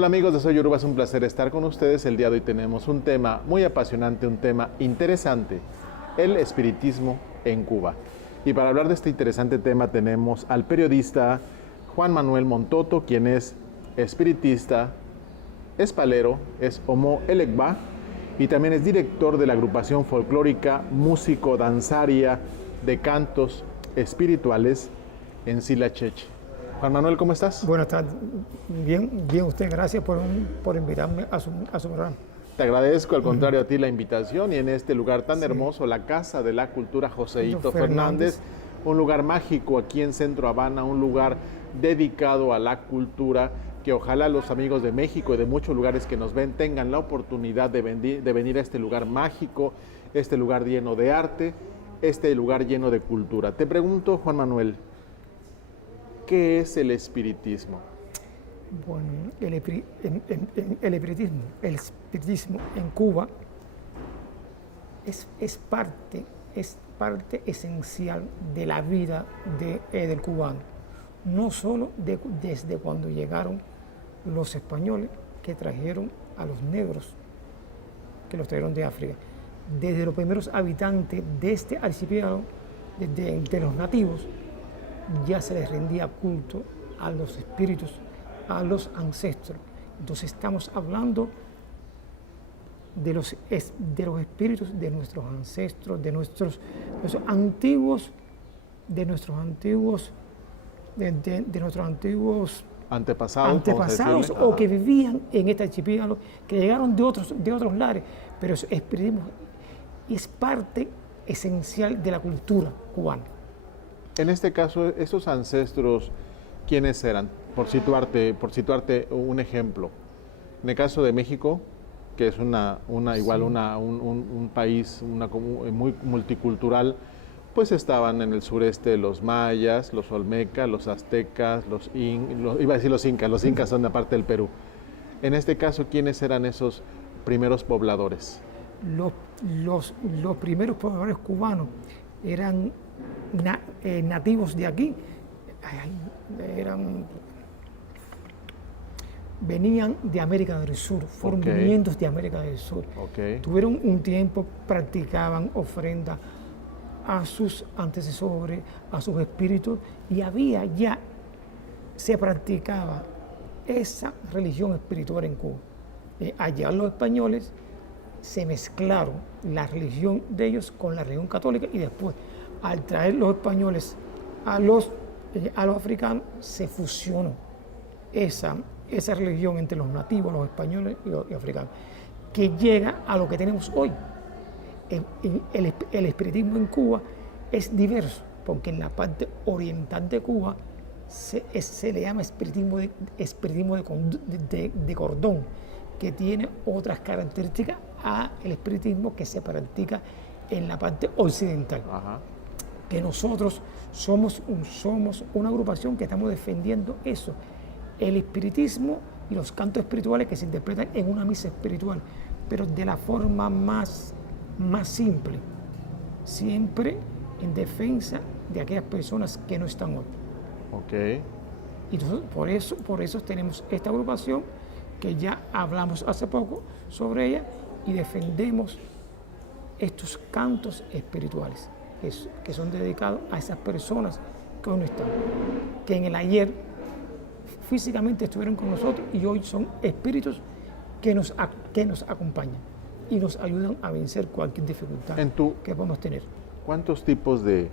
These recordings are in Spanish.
Hola amigos de Soy Yoruba, es un placer estar con ustedes. El día de hoy tenemos un tema muy apasionante, un tema interesante, el espiritismo en Cuba. Y para hablar de este interesante tema tenemos al periodista Juan Manuel Montoto, quien es espiritista, es palero, es Omo Elegba y también es director de la agrupación folclórica músico-danzaria de cantos espirituales en Silacheche. Juan Manuel, ¿cómo estás? Buenas tardes. Bien, bien usted. Gracias por invitarme a su programa. Te agradezco, al contrario, a ti la invitación y en este lugar tan hermoso, la Casa de la Cultura Joséito Fernández, un lugar mágico aquí en Centro Habana, un lugar dedicado a la cultura, que ojalá los amigos de México y de muchos lugares que nos ven tengan la oportunidad de venir a este lugar mágico, este lugar lleno de arte, este lugar lleno de cultura. Te pregunto, Juan Manuel, ¿qué es el espiritismo? Bueno, el espiritismo en Cuba es parte esencial de la vida del cubano. No solo desde cuando llegaron los españoles que trajeron a los negros, que los trajeron de África. Desde los primeros habitantes de este archipiélago, de los nativos, ya se les rendía culto a los espíritus, a los ancestros. Entonces estamos hablando de los espíritus de nuestros ancestros, de nuestros antiguos antepasados o que vivían en este archipiélago, que llegaron de otros lares, pero eso espiritismo es parte esencial de la cultura cubana. En este caso, esos ancestros, ¿quiénes eran? Por situarte un ejemplo. En el caso de México, que es un país muy multicultural, pues estaban en el sureste los mayas, los olmecas, los aztecas, iba a decir los incas son de parte del Perú. En este caso, ¿quiénes eran esos primeros pobladores? Los primeros pobladores cubanos eran nativos de aquí, venían de América del Sur, fueron vinientos de América del Sur. Tuvieron un tiempo, practicaban ofrenda a sus antecesores, a sus espíritus, y se practicaba esa religión espiritual en Cuba. Allá los españoles se mezclaron la religión de ellos con la religión católica y después, al traer los españoles a los africanos, se fusionó esa religión entre los nativos, los españoles y los africanos, que llega a lo que tenemos hoy. El espiritismo en Cuba es diverso, porque en la parte oriental de Cuba se le llama espiritismo de cordón, que tiene otras características al espiritismo que se practica en la parte occidental. Que nosotros somos una agrupación que estamos defendiendo eso, el espiritismo y los cantos espirituales que se interpretan en una misa espiritual, pero de la forma más simple, siempre en defensa de aquellas personas que no están hoy. Y entonces, por eso tenemos esta agrupación, que ya hablamos hace poco sobre ella, y defendemos estos cantos espirituales que son dedicados a esas personas que hoy no están, que en el ayer físicamente estuvieron con nosotros y hoy son espíritus que nos acompañan y nos ayudan a vencer cualquier dificultad que podamos tener. ¿Cuántos tipos de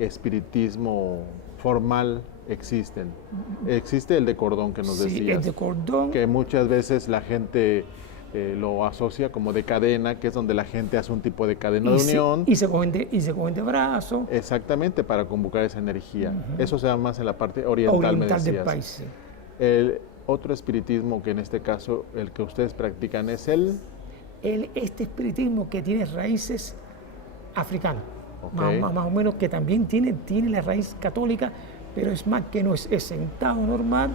espiritismo formal existen? Existe el de cordón que nos decías. El de cordón. Que muchas veces la gente lo asocia como de cadena, que es donde la gente hace un tipo de cadena de unión. Y se cogen de brazo. Exactamente, para convocar esa energía. Eso se da más en la parte oriental me decías. Del país, sí. El otro espiritismo que en este caso, el que ustedes practican, es este espiritismo que tiene raíces africanas, más o menos, que también tiene la raíz católica, pero es más que no es sentado normal,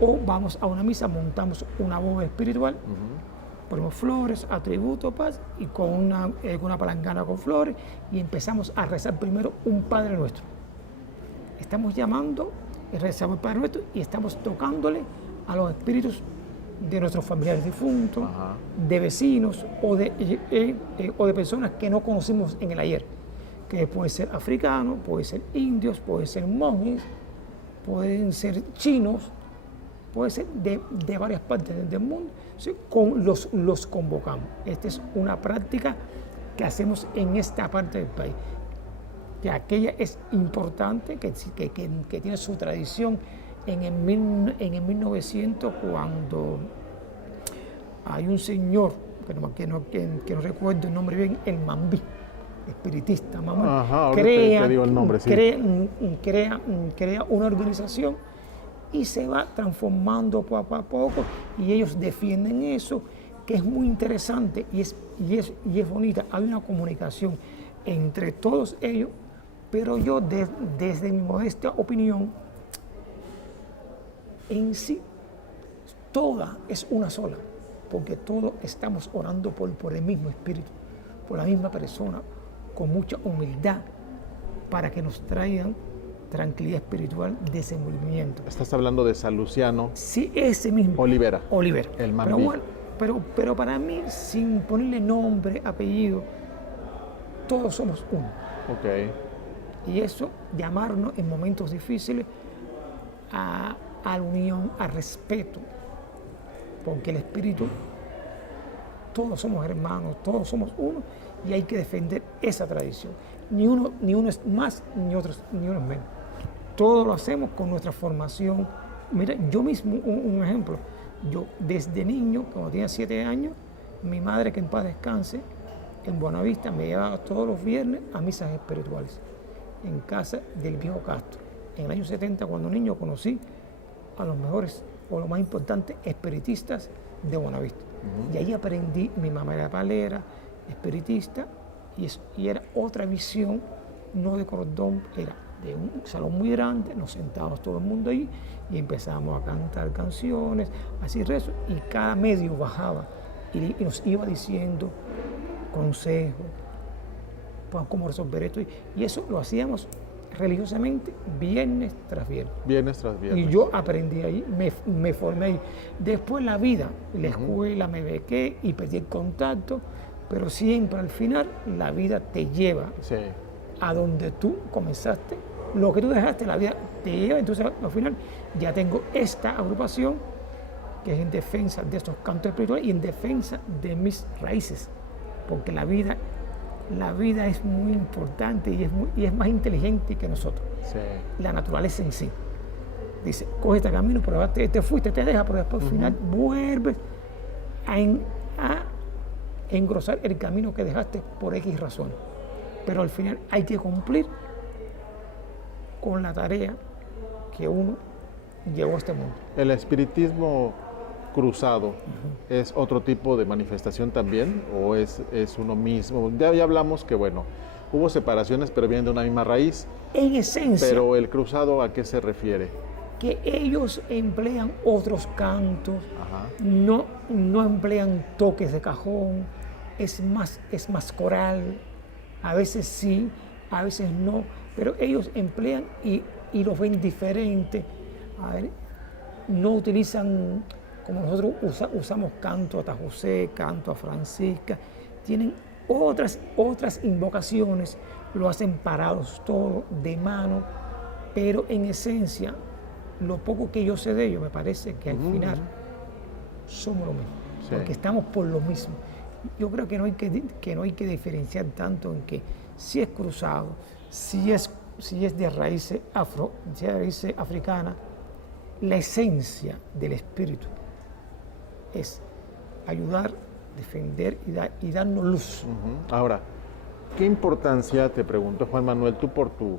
o vamos a una misa, montamos una bóveda espiritual, ponemos flores, atributos, paz, y con una palangana con flores, y empezamos a rezar primero un Padre Nuestro. Estamos llamando, rezamos el Padre Nuestro, y estamos tocándole a los espíritus de nuestros familiares difuntos, Ajá. de vecinos o de personas que no conocimos en el ayer, que puede ser africano, puede ser indios, puede ser monjes, pueden ser chinos, puede ser de varias partes del mundo. ¿Sí? Los convocamos. Esta es una práctica que hacemos en esta parte del país, que aquella es importante, que tiene su tradición en el 1900, cuando hay un señor, que no recuerdo el nombre bien, el Mambí, espiritista, mamá, Ajá, ahorita te digo el nombre, sí. crea una organización y se va transformando poco a poco, y ellos defienden eso, que es muy interesante y es bonita. Hay una comunicación entre todos ellos, pero yo desde mi modesta opinión, en sí, toda es una sola, porque todos estamos orando por el mismo espíritu, por la misma persona, con mucha humildad, para que nos traigan tranquilidad espiritual, desenvolvimiento. Estás hablando de San Luciano. Sí, ese mismo. Olivera. Pero El Mambí. bueno, pero para mí, sin ponerle nombre, apellido, todos somos uno. Ok. Y eso, llamarnos en momentos difíciles a la unión, al respeto, porque el espíritu, todos somos hermanos, todos somos uno, y hay que defender esa tradición. Ni uno es más, ni uno es menos. Todo lo hacemos con nuestra formación. Mira, yo mismo, un ejemplo, yo desde niño, cuando tenía 7 años, mi madre, que en paz descanse, en Buenavista, me llevaba todos los viernes a misas espirituales, en casa del viejo Castro. En el año 70, cuando niño, conocí a los mejores o los más importantes espiritistas de Buenavista. Y ahí aprendí. Mi mamá era palera, espiritista, y era otra visión, no de cordón, era de un salón muy grande, nos sentábamos todo el mundo ahí y empezábamos a cantar canciones, así rezo, y cada medio bajaba y nos iba diciendo consejos, pues cómo resolver esto, y eso lo hacíamos religiosamente viernes tras viernes. Viernes tras viernes. Y yo aprendí ahí, me formé ahí. Después la vida, la escuela, me bequé y perdí el contacto, pero siempre al final la vida te lleva a donde tú comenzaste. Lo que tú dejaste, la vida te lleva. Entonces al final ya tengo esta agrupación que es en defensa de estos cantos espirituales y en defensa de mis raíces, porque la vida es muy importante y es más inteligente que nosotros. La naturaleza en sí. Dice, coge este camino, pero te fuiste, te deja, pero después al final vuelves a engrosar el camino que dejaste por X razón. Pero al final hay que cumplir con la tarea que uno llevó a este mundo. El espiritismo cruzado es otro tipo de manifestación también, o es uno mismo. Ya hablamos que, bueno, hubo separaciones, pero vienen de una misma raíz. En esencia. Pero el cruzado, ¿a qué se refiere? Que ellos emplean otros cantos, no emplean toques de cajón, es más coral, a veces sí, a veces no, pero ellos emplean y los ven diferente. A ver, no utilizan como nosotros usamos canto a Ta José, canto a Francisca, tienen otras invocaciones, lo hacen parados todo, de mano, pero en esencia, lo poco que yo sé de ellos, me parece que al final somos lo mismo, porque estamos por lo mismo. Yo creo que no hay que diferenciar tanto en que si es cruzado, si es de raíces africanas, la esencia del espíritu es ayudar, defender y darnos luz. Ahora, ¿qué importancia, te pregunto, Juan Manuel, tú por tu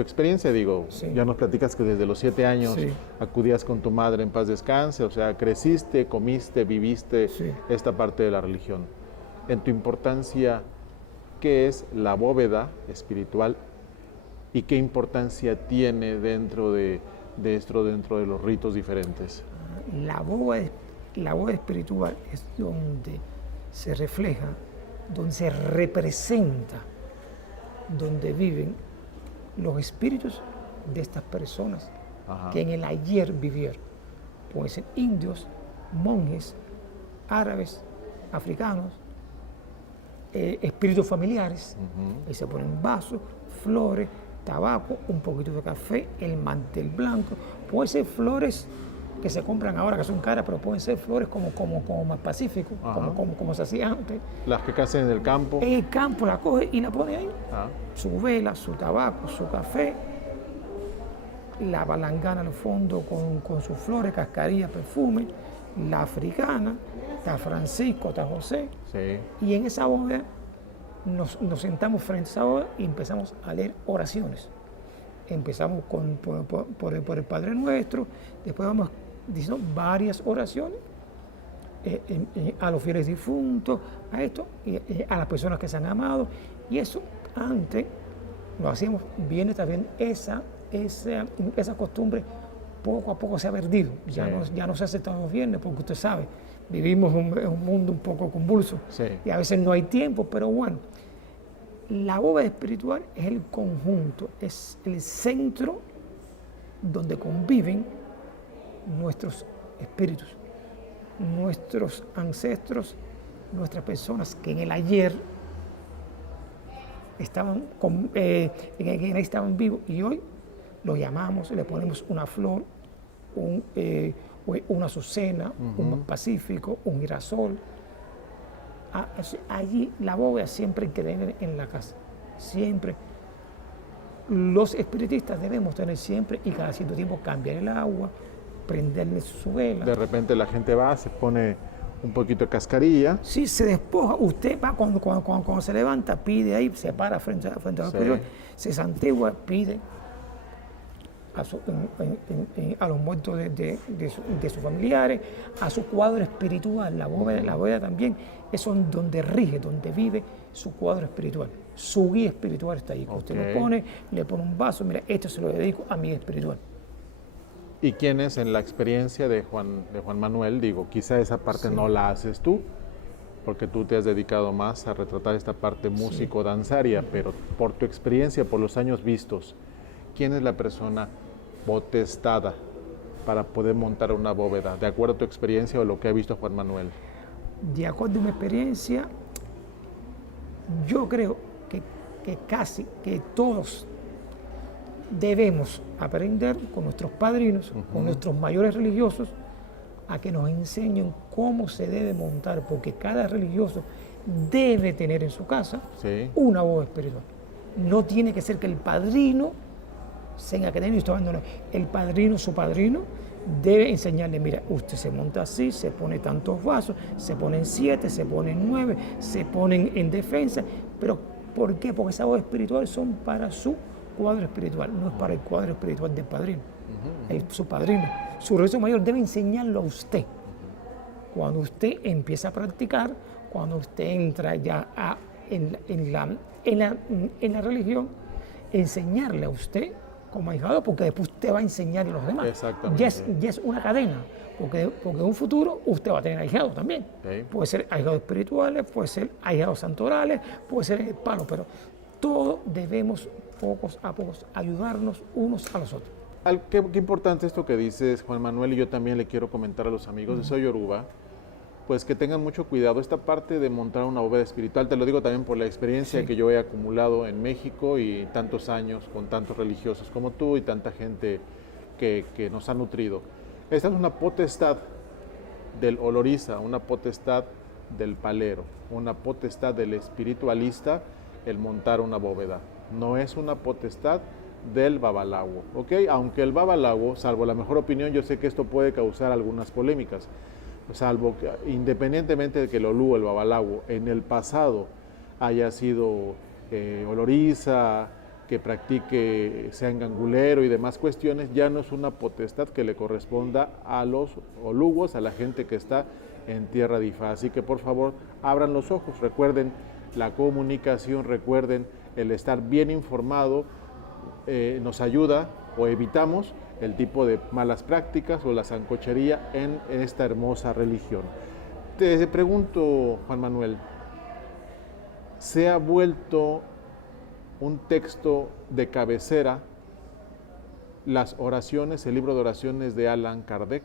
experiencia, digo, ya nos platicas que desde los 7 años acudías con tu madre en paz descanse, o sea, creciste, comiste, viviste esta parte de la religión. En tu importancia, ¿qué es la bóveda espiritual y qué importancia tiene dentro de los ritos diferentes? La bóveda espiritual es donde se refleja, donde se representa, donde viven los espíritus de estas personas que en el ayer vivieron. Pueden ser indios, monjes, árabes, africanos, espíritus familiares, y se ponen vasos, flores, tabaco, un poquito de café, el mantel blanco. Puede ser flores que se compran ahora, que son caras, pero pueden ser flores como más pacífico, como se hacía antes. Las que crecen en el campo. En el campo la coge y la pone ahí. Ah. Su vela, su tabaco, su café, la palangana al fondo con sus flores, cascarilla, perfume, la africana, está Francisco, está José. Sí. Y en esa bóveda nos sentamos frente a esa bóveda y empezamos a leer oraciones. Empezamos por el Padre Nuestro, después vamos diciendo varias oraciones a los fieles difuntos, a esto, y a las personas que se han amado. Y eso antes lo hacíamos, viene también esa costumbre, poco a poco se ha perdido. Ya no se hace todos los viernes, porque usted sabe, vivimos en un mundo un poco convulso. Sí. Y a veces no hay tiempo, pero bueno. La bóveda espiritual es el conjunto, es el centro donde conviven nuestros espíritus, nuestros ancestros, nuestras personas que en el ayer estaban vivos y hoy los llamamos, le ponemos una flor, una azucena, un pacífico, un girasol. Allí la bóveda siempre hay que tener en la casa, siempre. Los espiritistas debemos tener siempre, y cada cierto tiempo cambiar el agua, prenderle su vela. De repente la gente va, se pone un poquito de cascarilla. Sí, se despoja. Usted va cuando se levanta, pide ahí, se para frente a los superiores, se santigua, pide a los muertos de sus familiares, a su cuadro espiritual. La bóveda también es donde rige, donde vive su cuadro espiritual. Su guía espiritual está ahí. Usted lo pone, le pone un vaso, mira, esto se lo dedico a mi guía espiritual. ¿Y quiénes en la experiencia de Juan Manuel, digo, quizá esa parte no la haces tú, porque tú te has dedicado más a retratar esta parte músico-danzaria, pero por tu experiencia, por los años vistos, ¿quién es la persona potestada para poder montar una bóveda, de acuerdo a tu experiencia o lo que ha visto Juan Manuel? De acuerdo a mi experiencia, yo creo que casi que todos debemos aprender con nuestros padrinos, con nuestros mayores religiosos, a que nos enseñen cómo se debe montar, porque cada religioso debe tener en su casa una bóveda espiritual. No tiene que ser que el padrino tenga que tener, el padrino, su padrino, debe enseñarle, mira, usted se monta así, se pone tantos vasos, se ponen 7, se ponen 9, se ponen en defensa. Pero ¿por qué? Porque esas bóvedas espirituales son para su cuadro espiritual, no es para el cuadro espiritual del padrino. Su padrino, su religioso mayor debe enseñarlo a usted. Cuando usted empieza a practicar, cuando usted entra ya en la religión, enseñarle a usted como ahijado, porque después usted va a enseñar a los demás. Exactamente. Ya es una cadena, porque en un futuro usted va a tener ahijados también. Puede ser ahijados espirituales, puede ser ahijados santorales, puede ser el palo, pero todos debemos pocos a pocos ayudarnos unos a los otros. Qué importante esto que dices, Juan Manuel, y yo también le quiero comentar a los amigos de Soy Yoruba, pues que tengan mucho cuidado. Esta parte de montar una bóveda espiritual, te lo digo también por la experiencia que yo he acumulado en México y tantos años con tantos religiosos como tú y tanta gente que nos ha nutrido. Esta es una potestad del oloriza, una potestad del palero, una potestad del espiritualista, el montar una bóveda. No es una potestad del babalawo, ¿ok? Aunque el babalawo, salvo la mejor opinión, yo sé que esto puede causar algunas polémicas, salvo que independientemente de que el olú, el babalawo, en el pasado haya sido oloriza, que practique, sea engangulero y demás cuestiones, ya no es una potestad que le corresponda a los olugos, a la gente que está en tierra de Ifá. Así que por favor, abran los ojos, recuerden la comunicación, recuerden el estar bien informado, nos ayuda o evitamos el tipo de malas prácticas o la sancochería en esta hermosa religión. Te pregunto, Juan Manuel, ¿se ha vuelto un texto de cabecera las oraciones, el libro de oraciones de Allan Kardec?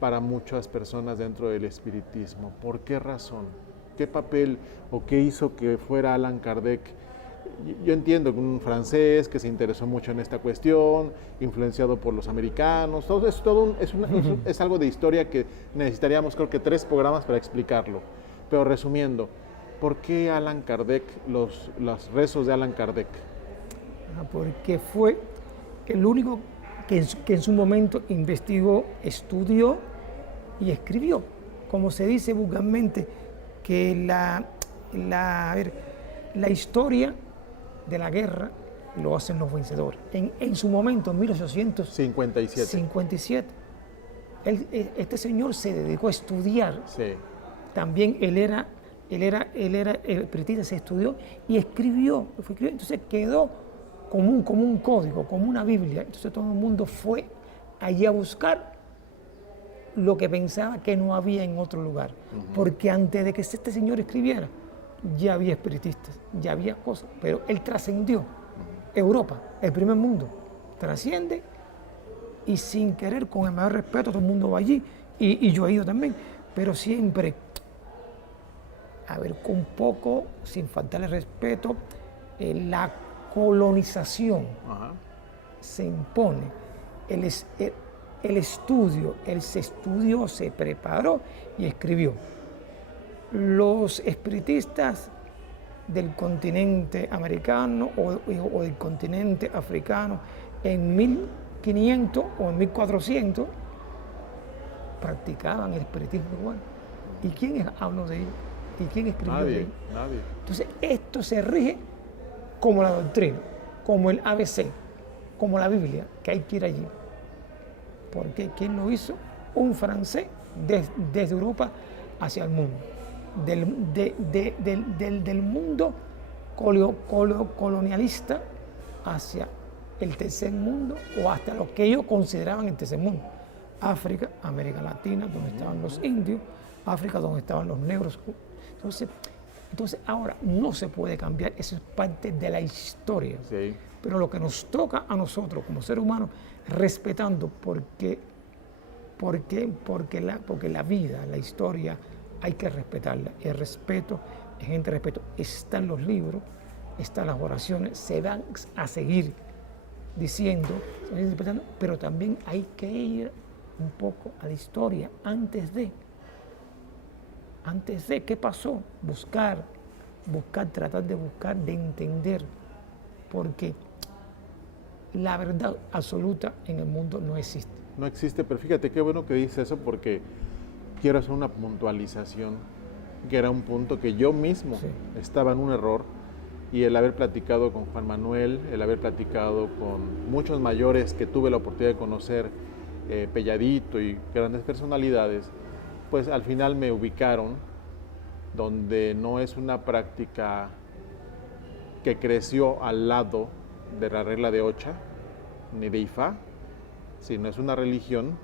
para muchas personas dentro del espiritismo. ¿Por qué razón? ¿Qué papel o qué hizo que fuera Allan Kardec? Yo entiendo que un francés que se interesó mucho en esta cuestión, influenciado por los americanos, todo es, es algo de historia que necesitaríamos creo que 3 programas para explicarlo. Pero resumiendo, ¿por qué Allan Kardec, los rezos de Allan Kardec? Porque fue el único que en su momento investigó, estudió y escribió. Como se dice vulgarmente, que la historia de la guerra lo hacen los vencedores. En su momento, en 1857, este señor se dedicó a estudiar. Sí. También él era espiritista, se estudió y escribió. Entonces quedó como un código, como una Biblia. Entonces todo el mundo fue allí a buscar lo que pensaba que no había en otro lugar. Porque antes de que este señor escribiera, ya había espiritistas, ya había cosas, pero él trascendió Europa, el primer mundo, trasciende y sin querer, con el mayor respeto, todo el mundo va allí y yo he ido también, pero siempre, a ver, con poco, sin faltarle respeto, la colonización se impone, el estudio, él se estudió, se preparó y escribió. Los espiritistas del continente americano o del continente africano en 1500 o en 1400 practicaban el espiritismo igual. ¿Y quién habló de ello? ¿Y quién escribió de ello? Nadie. Entonces, esto se rige como la doctrina, como el ABC, como la Biblia, que hay que ir allí. Porque ¿quién lo hizo? Un francés desde Europa hacia el mundo. Del mundo colonialista hacia el tercer mundo o hasta lo que ellos consideraban el tercer mundo. África, América Latina, donde estaban los indios, África, donde estaban los negros. Entonces ahora no se puede cambiar, eso es parte de la historia. Sí. Pero lo que nos toca a nosotros como seres humanos, respetando porque la vida, la historia, hay que respetarla. El respeto es entre respeto. Están los libros, están las oraciones, se van a seguir diciendo, se van a ir interpretando, pero también hay que ir un poco a la historia antes de qué pasó, buscar, tratar de buscar, de entender, porque la verdad absoluta en el mundo no existe. No existe, pero fíjate qué bueno que dices eso porque quiero hacer una puntualización, que era un punto que yo mismo estaba en un error, y el haber platicado con Juan Manuel, el haber platicado con muchos mayores que tuve la oportunidad de conocer, Pelladito y grandes personalidades, pues al final me ubicaron donde no es una práctica que creció al lado de la regla de Ocha ni de Ifá, sino es una religión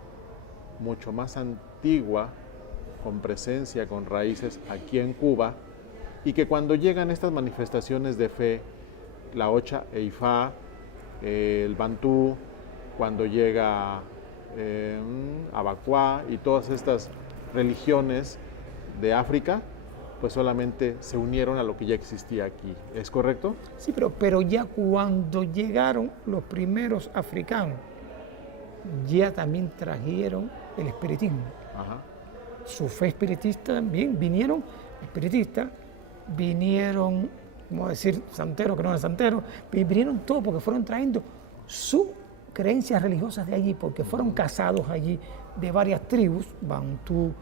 mucho más antigua, con presencia, con raíces aquí en Cuba, y que cuando llegan estas manifestaciones de fe, la Ocha e Ifá, el Bantú, cuando llega Abacuá y todas estas religiones de África, pues solamente se unieron a lo que ya existía aquí. ¿Es correcto? Sí, pero ya cuando llegaron los primeros africanos, ya también trajeron el espiritismo. Ajá. Su fe espiritista también, vinieron espiritistas, vinieron, como decir, santeros, que no eran santeros, vinieron todos porque fueron trayendo sus creencias religiosas de allí, porque fueron casados allí de varias tribus, Bantú,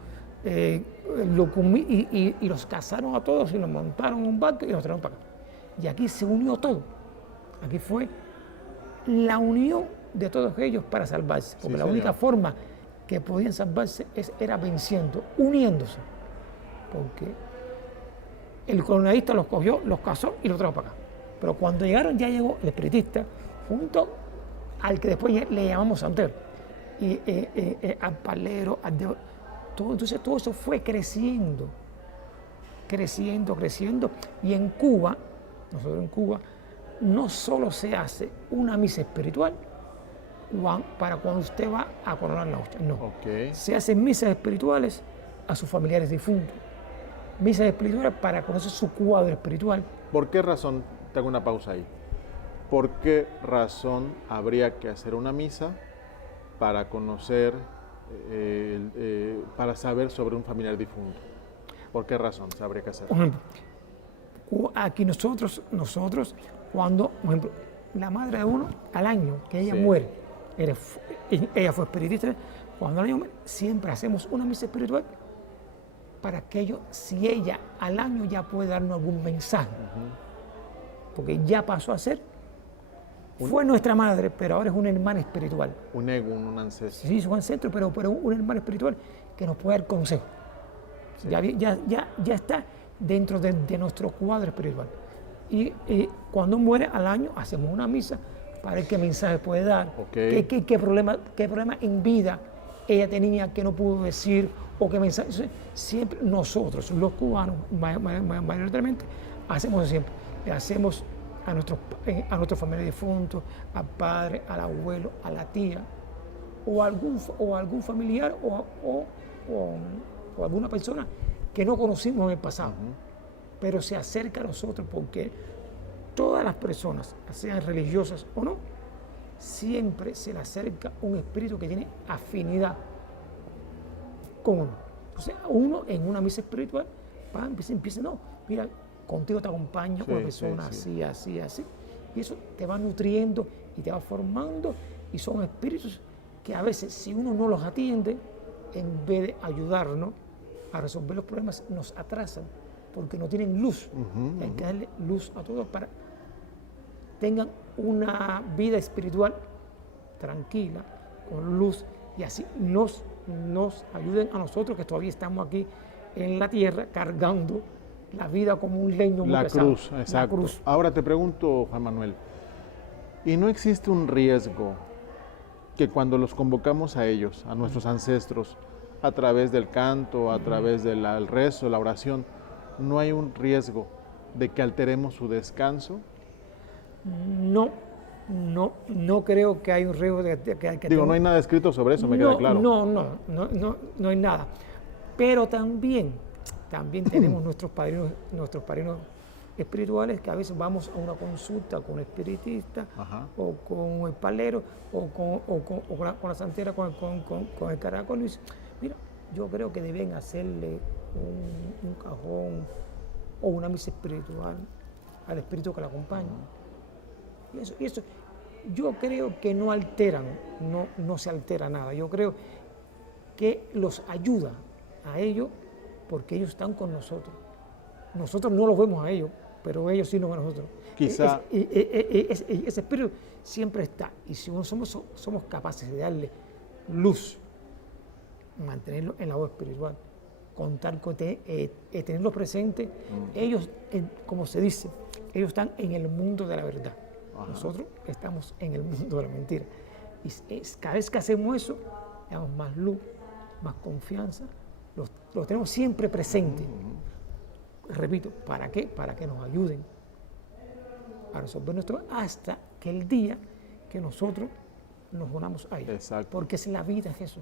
Locumí, y los casaron a todos y los montaron en un barco y los trajeron para acá. Y aquí se unió todo. Aquí fue la unión de todos ellos para salvarse, porque la única forma que podían salvarse era venciendo, uniéndose, porque el colonialista los cogió, los casó y los trajo para acá. Pero cuando llegaron, ya llegó el espiritista junto al que después le llamamos santero, y al palero, entonces todo eso fue creciendo, y en Cuba, nosotros en Cuba, no solo se hace una misa espiritual, para cuando usted va a coronar la hostia. No. Ok. Se hacen misas espirituales a sus familiares difuntos. Misas espirituales para conocer su cuadro espiritual. ¿Por qué razón, te hago una pausa ahí, por qué razón habría que hacer una misa para conocer, para saber sobre un familiar difunto? ¿Por qué razón se habría que hacer? Por ejemplo, aquí nosotros, cuando, por ejemplo, la madre de uno, al año que ella Sí. muere, ella fue espiritista, cuando al año muere, siempre hacemos una misa espiritual para que ellos, si ella al año ya puede darnos algún mensaje, porque ya pasó a ser, fue nuestra madre, pero ahora es una hermana espiritual. Un ego, un ancestro. Sí, su ancestro, pero una hermana espiritual que nos puede dar consejo. Sí. Ya está dentro de nuestro cuadro espiritual. Y cuando muere al año hacemos una misa para ver qué mensaje puede dar, Ok. qué problema en vida ella tenía que no pudo decir, o qué mensaje. Siempre nosotros, los cubanos, mayoritariamente, hacemos eso siempre. Le hacemos a nuestros familiares difuntos, al padre, al abuelo, a la tía, o algún familiar o alguna persona que no conocimos en el pasado, pero se acerca a nosotros porque todas las personas, sean religiosas o no, siempre se le acerca un espíritu que tiene afinidad con uno. O sea, uno en una misa espiritual empieza, no, mira, contigo te acompaño con una persona así. Y eso te va nutriendo y te va formando, y son espíritus que a veces, si uno no los atiende, en vez de ayudarnos a resolver los problemas, nos atrasan porque no tienen luz. Hay que darle luz a todos para que tengan una vida espiritual tranquila, con luz, y así nos ayuden a nosotros que todavía estamos aquí en la tierra cargando la vida como un leño muy pesado. Cruz, exacto. La cruz. Ahora te pregunto, Juan Manuel, ¿y no existe un riesgo que cuando los convocamos a ellos, a nuestros ancestros, a través del canto, a través del rezo, la oración, no hay un riesgo de que alteremos su descanso? No creo que hay un riesgo de que Digo, no hay nada escrito sobre eso, me queda claro. No hay nada. Pero también tenemos nuestros padrinos espirituales, que a veces vamos a una consulta con un espiritista, o con el palero, o con la santera, con el caracol, y dice, mira, yo creo que deben hacerle un cajón o una misa espiritual al espíritu que la acompaña. Y eso yo creo que no alteran, no se altera nada. Yo creo que los ayuda a ellos porque ellos están con nosotros. Nosotros no los vemos a ellos, pero ellos sí nos ven a nosotros. Quizá Ese espíritu siempre está. Y si somos capaces de darle luz, mantenerlo en la voz espiritual, contar con tenerlo presente, ellos, como se dice, ellos están en el mundo de la verdad. Nosotros estamos en el mundo de la mentira. Y cada vez que hacemos eso, le damos más luz, más confianza, los tenemos siempre presentes. Repito, ¿para qué? Para que nos ayuden a resolver nuestro, hasta que el día que nosotros nos unamos a ellos. Exacto. Porque es la vida, es eso.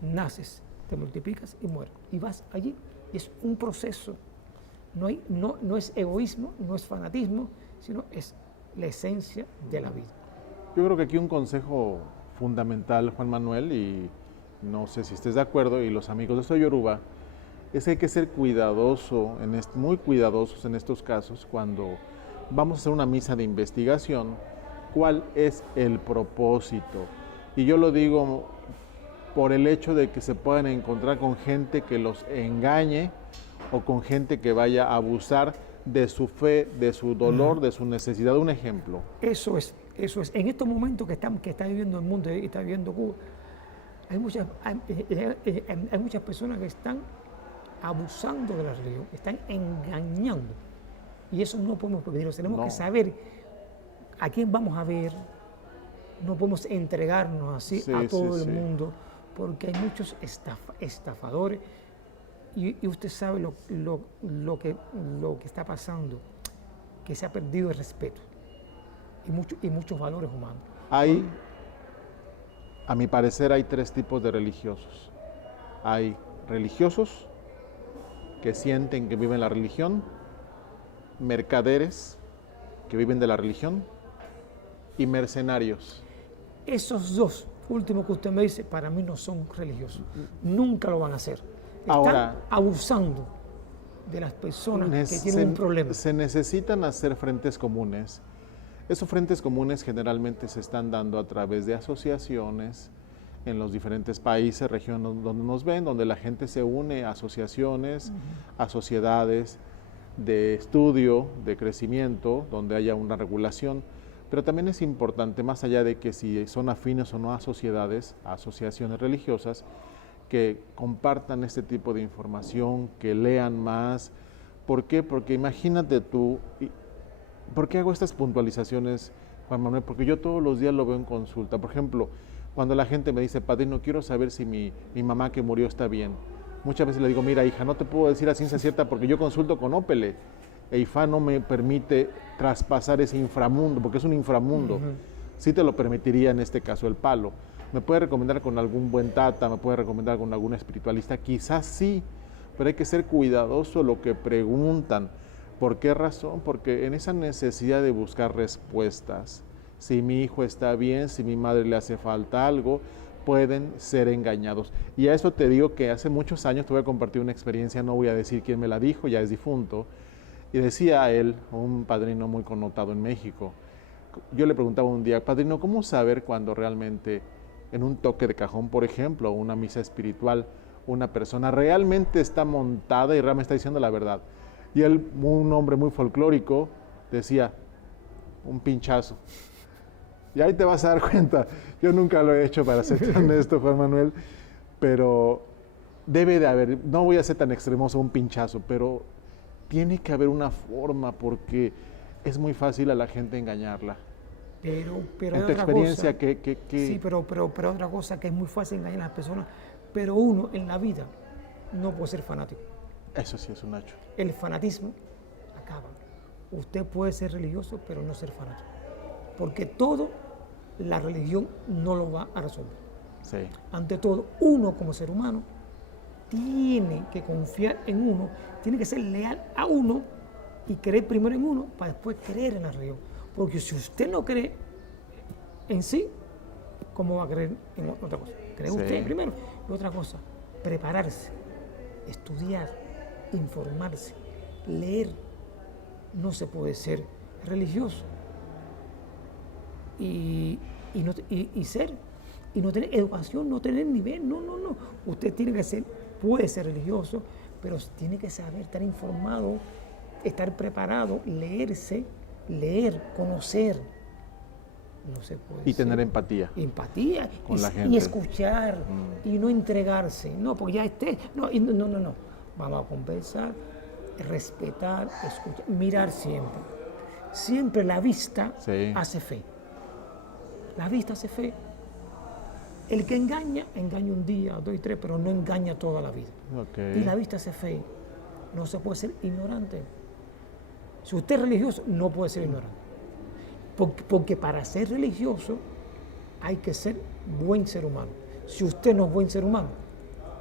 Naces, te multiplicas y mueres. Y vas allí. Y es un proceso. No es egoísmo, no es fanatismo, sino es la esencia de la vida. Yo creo que aquí un consejo fundamental, Juan Manuel, y no sé si estés de acuerdo, y los amigos de Soy Yoruba, es que hay que ser muy cuidadosos en estos casos cuando vamos a hacer una misa de investigación. ¿Cuál es el propósito? Y yo lo digo por el hecho de que se puedan encontrar con gente que los engañe o con gente que vaya a abusar de su fe, de su dolor, de su necesidad. Un ejemplo. Eso es. En estos momentos que está viviendo el mundo y está viviendo Cuba, hay muchas personas que están abusando de la religión, están engañando. Y eso no podemos permitirlo. Tenemos que saber a quién vamos a ver. No podemos entregarnos así a todo el mundo, porque hay muchos estafadores. Y usted sabe lo que está pasando, que se ha perdido el respeto y muchos valores humanos. A mi parecer hay tres tipos de religiosos. Hay religiosos que sienten que viven la religión, mercaderes que viven de la religión y mercenarios. Esos dos últimos que usted me dice, para mí no son religiosos. Nunca lo van a hacer. Están Ahora, abusando de las personas que tienen un problema. Se necesitan hacer frentes comunes. Esos frentes comunes generalmente se están dando a través de asociaciones en los diferentes países, regiones donde nos ven, donde la gente se une a asociaciones, a sociedades de estudio, de crecimiento, donde haya una regulación. Pero también es importante, más allá de que si son afines o no a sociedades, a asociaciones religiosas, que compartan este tipo de información, que lean más. ¿Por qué? Porque imagínate tú, ¿por qué hago estas puntualizaciones, Juan Manuel? Porque yo todos los días lo veo en consulta. Por ejemplo, cuando la gente me dice, padrino, quiero saber si mi mamá que murió está bien. Muchas veces le digo, mira, hija, no te puedo decir a ciencia cierta porque yo consulto con Ópele. EIFA no me permite traspasar ese inframundo, porque es un inframundo. Sí te lo permitiría en este caso el palo. ¿Me puede recomendar con algún buen tata? ¿Me puede recomendar con algún espiritualista? Quizás sí, pero hay que ser cuidadoso lo que preguntan. ¿Por qué razón? Porque en esa necesidad de buscar respuestas, si mi hijo está bien, si mi madre le hace falta algo, pueden ser engañados. Y a eso te digo que hace muchos años te voy a compartir una experiencia, no voy a decir quién me la dijo, ya es difunto, y decía él, un padrino muy connotado en México, yo le preguntaba un día, padrino, ¿cómo saber cuando realmente en un toque de cajón, por ejemplo, o una misa espiritual, una persona realmente está montada y realmente está diciendo la verdad? Y él, un hombre muy folclórico, decía, un pinchazo. Y ahí te vas a dar cuenta, yo nunca lo he hecho, para ser honesto, Juan Manuel, pero debe de haber, no voy a ser tan extremoso, un pinchazo, pero tiene que haber una forma, porque es muy fácil a la gente engañarla. Pero en tu experiencia, cosa, sí, pero otra cosa que es muy fácil engañar a las personas, pero uno en la vida no puede ser fanático. Eso sí es un hecho. El fanatismo acaba. Usted puede ser religioso, pero no ser fanático. Porque todo, la religión no lo va a resolver. Sí. Ante todo, uno como ser humano tiene que confiar en uno, tiene que ser leal a uno y creer primero en uno para después creer en la religión. Porque si usted no cree en sí, ¿cómo va a creer en otra cosa? Cree usted primero. Y otra cosa, prepararse, estudiar, informarse, leer. No se puede ser religioso y no tener educación, no tener nivel. No. Usted tiene que ser, puede ser religioso, pero tiene que saber, estar informado, estar preparado, leer, conocer. No se puede y tener empatía. Empatía con la gente. Y escuchar y no entregarse. No, porque ya esté. No. Vamos a conversar, respetar, escuchar, mirar siempre. Siempre la vista hace fe. La vista hace fe. El que engaña un día, 2 y 3, pero no engaña toda la vida. Okay. Y la vista hace fe. No se puede ser ignorante. Si usted es religioso, no puede ser ignorante. Porque para ser religioso hay que ser buen ser humano. Si usted no es buen ser humano,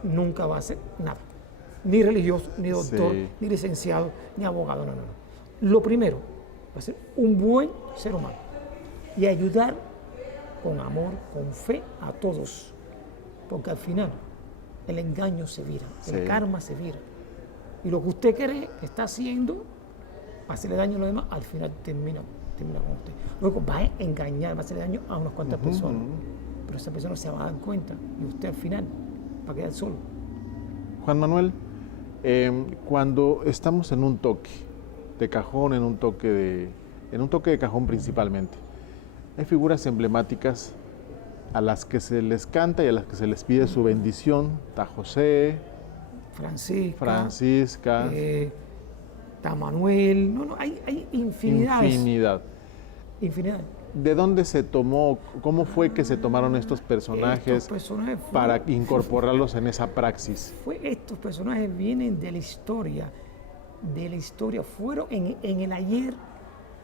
nunca va a ser nada. Ni religioso, ni doctor, ni licenciado, ni abogado. No. Lo primero va a ser un buen ser humano y ayudar con amor, con fe a todos. Porque al final el engaño se vira, el karma se vira. Y lo que usted cree que está haciendo, hacerle daño a los demás, al final termina con usted. Luego va a engañar, va a hacerle daño a unas cuantas personas. Pero esas personas se van a dar cuenta y usted al final va a quedar solo. Juan Manuel, cuando estamos en un toque de cajón, en un toque de cajón principalmente, hay figuras emblemáticas a las que se les canta y a las que se les pide su bendición. Está José, Francisca, está Manuel. Hay infinidad. ¿De dónde se tomó? ¿Cómo fue que se tomaron estos personajes para incorporarlos en esa praxis? Estos personajes vienen de la historia. Fueron en el ayer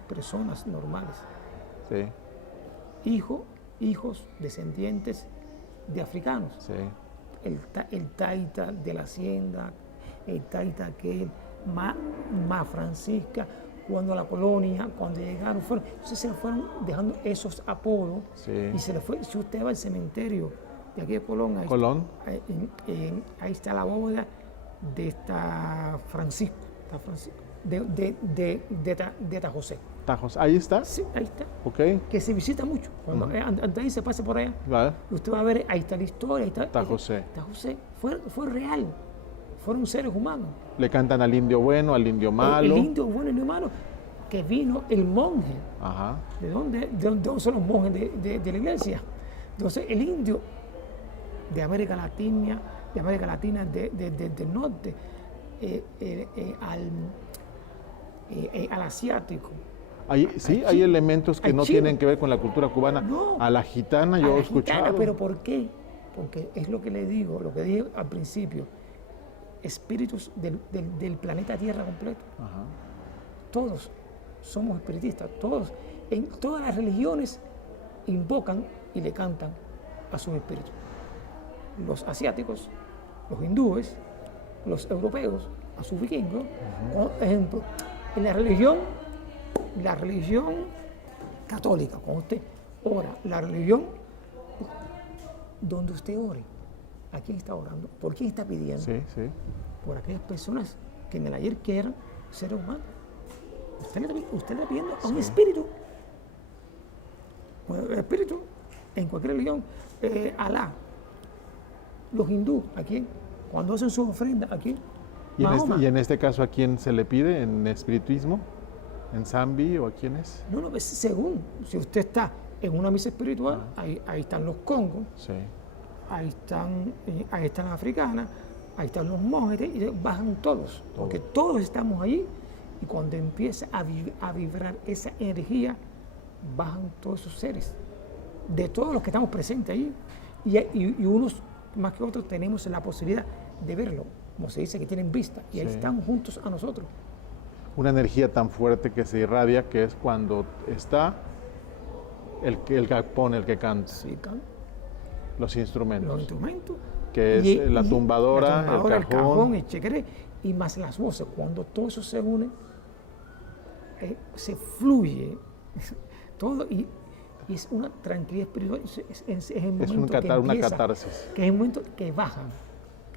personas normales. Sí. Hijos, descendientes de africanos. Sí. El taita de la hacienda, el taita aquel, más Francisca, cuando la colonia, cuando llegaron, entonces se le fueron dejando esos apodos. Sí. Y se le fue, si usted va al cementerio de aquí de Colón, Colón. Ahí está la bóveda de esta Francisco, de José. Tajos, ahí está. Sí, ahí está. Ok. Que se visita mucho. Cuando antes de ahí se pase por allá, Vale. usted va a ver, ahí está la historia. Ahí está José. Está José. Fue real. Fueron seres humanos. Le cantan al indio bueno, al indio malo. El indio bueno y el indio malo, que vino el monje. Ajá. ¿De dónde son los monjes de la iglesia? Entonces, el indio de América Latina, del norte, al asiático. Hay elementos que no chino. tienen que ver con la cultura cubana. No. A la gitana yo he escuchado. ¿Pero por qué? Porque es lo que le digo, lo que dije al principio. Espíritus del planeta Tierra completo. Ajá. Todos somos espiritistas, todos. En todas las religiones invocan y le cantan a sus espíritus. Los asiáticos, los hindúes, los europeos, a sus vikingos. Por ejemplo, en la religión católica, cuando usted ora, la religión donde usted ore, ¿a quién está orando? ¿Por quién está pidiendo? Sí, sí. Por aquellas personas que en el ayer que eran seres humanos. Usted le está pidiendo a un espíritu. Un espíritu en cualquier religión. Alá. Los hindúes, ¿a quién? Cuando hacen sus ofrendas, ¿a quién? Y en este caso, ¿a quién se le pide en espiritismo? ¿En Zambi o a quién es? No, es según. Si usted está en una misa espiritual, ahí están los congos, Sí. ahí están las africanas, ahí están los monjes, y bajan todos, porque todos estamos allí, y cuando empieza a vibrar esa energía, bajan todos esos seres, de todos los que estamos presentes ahí, y unos más que otros tenemos la posibilidad de verlo, como se dice, que tienen vista, y ahí están juntos a nosotros. Una energía tan fuerte que se irradia, que es cuando está el que pone, el que canta. Sí, Los instrumentos. los instrumentos. Que es la tumbadora, el cajón, el chequeré, y más las voces. Cuando todo eso se une, se fluye todo y es una tranquilidad espiritual. Es el momento una catarsis. Que es el momento que bajan.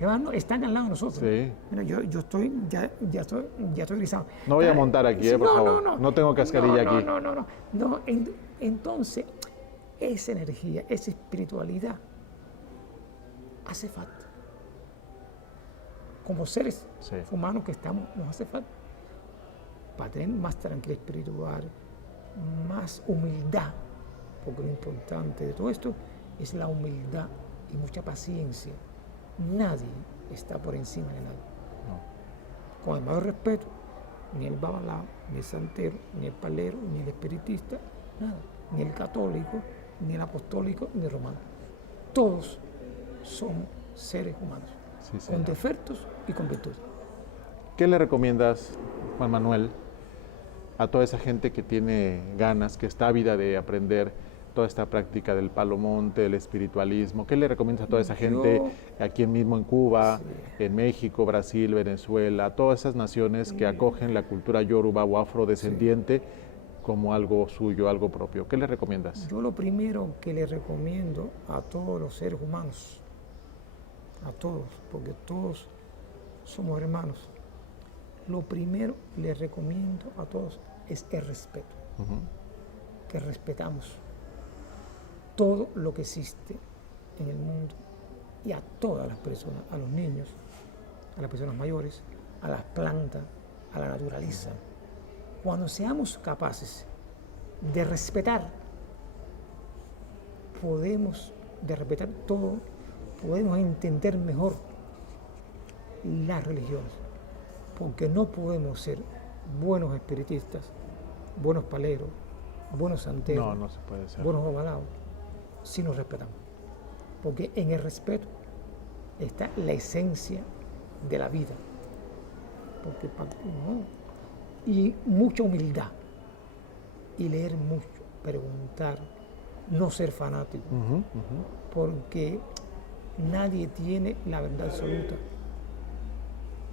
No, están al lado de nosotros. Sí. Mira, yo estoy, ya estoy grisado. No voy a montar aquí, por favor. No tengo cascarilla aquí. No, entonces, esa energía, esa espiritualidad, hace falta. Como seres humanos que estamos, nos hace falta. Para tener más tranquilidad espiritual, más humildad. Porque lo importante de todo esto es la humildad y mucha paciencia. Nadie está por encima de nadie. No. Con el mayor respeto, ni el babalao, ni el santero, ni el palero, ni el espiritista, nada. Ni el católico, ni el apostólico, ni el romano. Todos somos seres humanos, con defectos y con virtudes. ¿Qué le recomiendas, Juan Manuel, a toda esa gente que tiene ganas, que está ávida de aprender toda esta práctica del palomonte, del espiritualismo? ¿Qué le recomiendas a toda esa gente aquí mismo en Cuba, en México, Brasil, Venezuela, todas esas naciones que acogen la cultura yoruba o afrodescendiente como algo suyo, algo propio? ¿Qué le recomiendas? Yo lo primero que le recomiendo a todos los seres humanos, a todos, porque todos somos hermanos, lo primero que le recomiendo a todos es el respeto, que respetamos todo lo que existe en el mundo y a todas las personas, a los niños, a las personas mayores, a las plantas, a la naturaleza. Cuando seamos capaces de respetar, todo, podemos entender mejor las religiones, porque no podemos ser buenos espiritistas, buenos paleros, buenos santeros, no se puede ser. buenos babalaos, si nos respetamos. Porque en el respeto está la esencia de la vida. Y mucha humildad. Y leer mucho, preguntar, no ser fanático. Porque nadie tiene la verdad absoluta.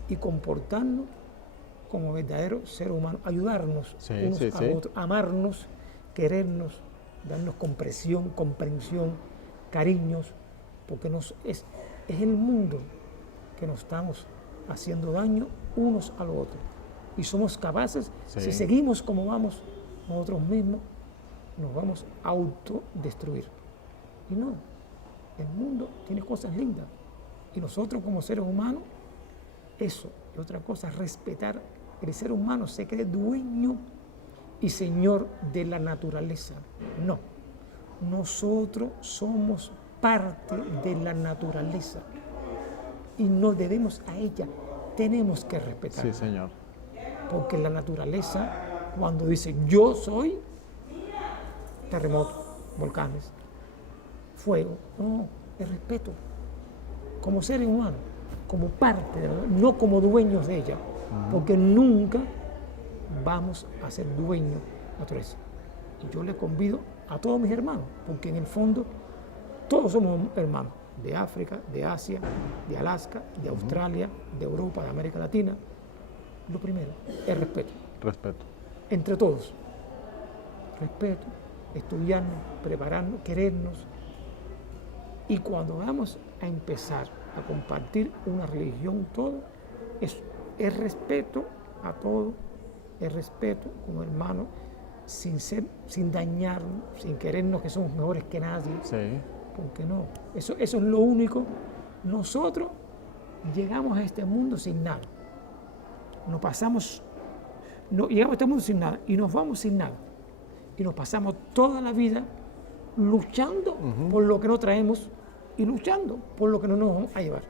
Y comportarnos como verdaderos seres humanos, ayudarnos unos a otros, amarnos, querernos, darnos comprensión, cariños, porque es el mundo que nos estamos haciendo daño unos a los otros. Y somos capaces, si seguimos como vamos, nosotros mismos nos vamos a autodestruir. Y no, el mundo tiene cosas lindas. Y nosotros como seres humanos, eso. Y otra cosa, respetar. El ser humano se cree dueño y señor de la naturaleza. No, nosotros somos parte de la naturaleza y nos debemos a ella, tenemos que respetarla. Sí, señor. Porque la naturaleza, cuando dice yo soy, terremotos, volcanes, fuego, no, es respeto. Como seres humanos, como parte de la, no como dueños de ella, porque nunca vamos a ser dueños de la naturaleza. Y yo le convido a todos mis hermanos, porque en el fondo todos somos hermanos, de África, de Asia, de Alaska, de Australia, de Europa, de América Latina. Lo primero es respeto. Respeto. Entre todos. Respeto, estudiarnos, prepararnos, querernos. Y cuando vamos a empezar a compartir una religión, todo, es respeto a todo, es respeto como hermanos, sin dañarnos, sin querernos que somos mejores que nadie. Sí. Porque no, eso es lo único. Nosotros llegamos a este mundo sin nada. Llegamos a este mundo sin nada y nos vamos sin nada. Y nos pasamos toda la vida luchando por lo que no traemos y luchando por lo que no nos vamos a llevar.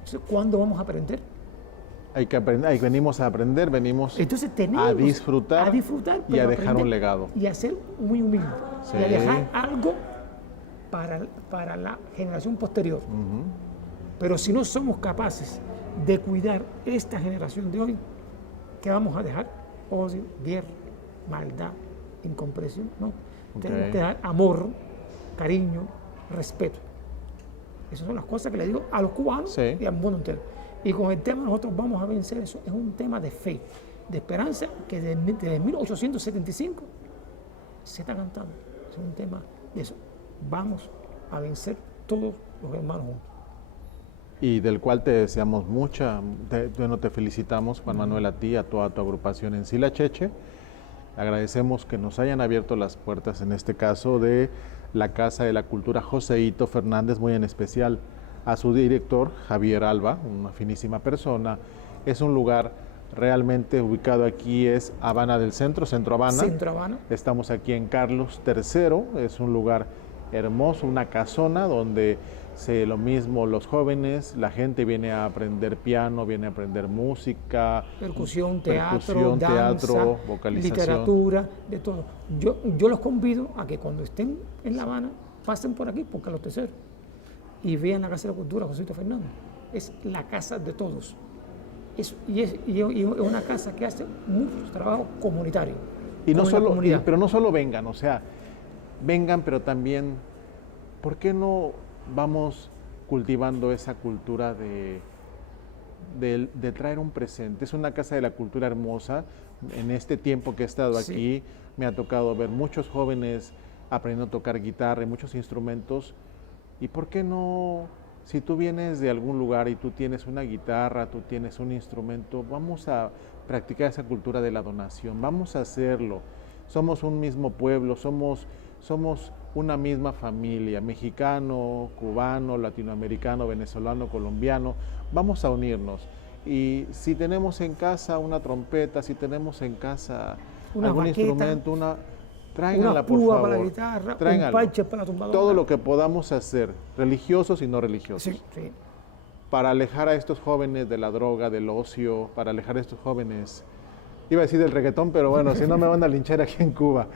Entonces, ¿cuándo vamos a aprender? Hay que aprender, venimos a aprender, venimos a disfrutar y a dejar un legado. Y a ser muy humilde. Sí. Y a dejar algo para la generación posterior. Pero si no somos capaces de cuidar esta generación de hoy, ¿qué vamos a dejar? Odio, guerra, maldad, incomprensión. No. Tenemos que dar amor, cariño, respeto. Esas son las cosas que le digo a los cubanos y al mundo entero. Y con el tema nosotros vamos a vencer eso. Es un tema de fe, de esperanza, que desde 1875 se está cantando. Es un tema de eso. Vamos a vencer todos los hermanos juntos. Y del cual te deseamos te felicitamos, Juan Manuel, a ti, a toda tu agrupación en Silacheche. Agradecemos que nos hayan abierto las puertas, en este caso, de la Casa de la Cultura Joseito Fernández, muy en especial a su director, Javier Alba, una finísima persona. Es un lugar realmente ubicado aquí, es Habana del Centro, Centro Habana. Centro Habana. Estamos aquí en Carlos III, es un lugar hermoso, una casona donde lo mismo los jóvenes, la gente viene a aprender piano, viene a aprender música, percusión, teatro, danza, vocalización, literatura, de todo. Yo los convido a que cuando estén en La Habana pasen por aquí, por Carlos III, y vean la Casa de la Cultura Joseito Fernández. Es la casa de todos. Y es una casa que hace mucho trabajo comunitario. Pero no solo vengan, o sea, vengan, pero también, ¿por qué no vamos cultivando esa cultura de traer un presente? Es una Casa de la Cultura hermosa. En este tiempo que he estado aquí, me ha tocado ver muchos jóvenes aprendiendo a tocar guitarra y muchos instrumentos. ¿Y por qué no, si tú vienes de algún lugar y tú tienes una guitarra, tú tienes un instrumento, vamos a practicar esa cultura de la donación, vamos a hacerlo? Somos un mismo pueblo, somos una misma familia, mexicano, cubano, latinoamericano, venezolano, colombiano. Vamos a unirnos. Y si tenemos en casa una trompeta, si tenemos en casa algún instrumento, tráiganla, por favor. Para la guitarra, tráiganlo. Un parche para la tumbadora. Todo lo que podamos hacer, religiosos y no religiosos. Sí. Para alejar a estos jóvenes de la droga, del ocio, para alejar a estos jóvenes, iba a decir del reggaetón, pero bueno, si no me van a linchar aquí en Cuba.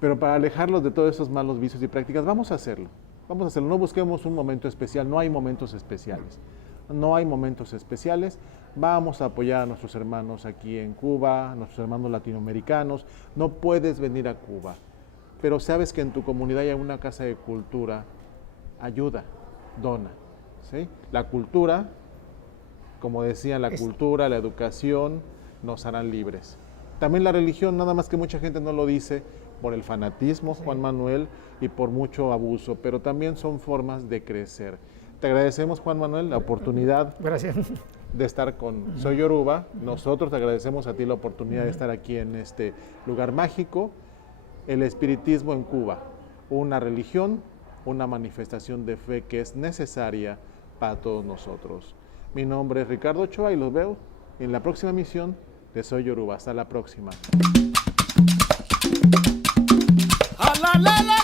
Pero para alejarlos de todos esos malos vicios y prácticas, vamos a hacerlo. No busquemos un momento especial, no hay momentos especiales. No hay momentos especiales. Vamos a apoyar a nuestros hermanos aquí en Cuba, a nuestros hermanos latinoamericanos. No puedes venir a Cuba, pero sabes que en tu comunidad hay una casa de cultura. Ayuda, dona. ¿Sí? La cultura, como decían, la cultura, la educación nos harán libres. También la religión, nada más que mucha gente no lo dice por el fanatismo, Juan Manuel, y por mucho abuso, pero también son formas de crecer. Te agradecemos, Juan Manuel, la oportunidad Gracias. de estar con Soy Yoruba. Nosotros te agradecemos a ti la oportunidad de estar aquí en este lugar mágico. El espiritismo en Cuba, una religión, una manifestación de fe que es necesaria para todos nosotros. Mi nombre es Ricardo Ochoa y los veo en la próxima emisión de Soy Yoruba. Hasta la próxima. La, la, la.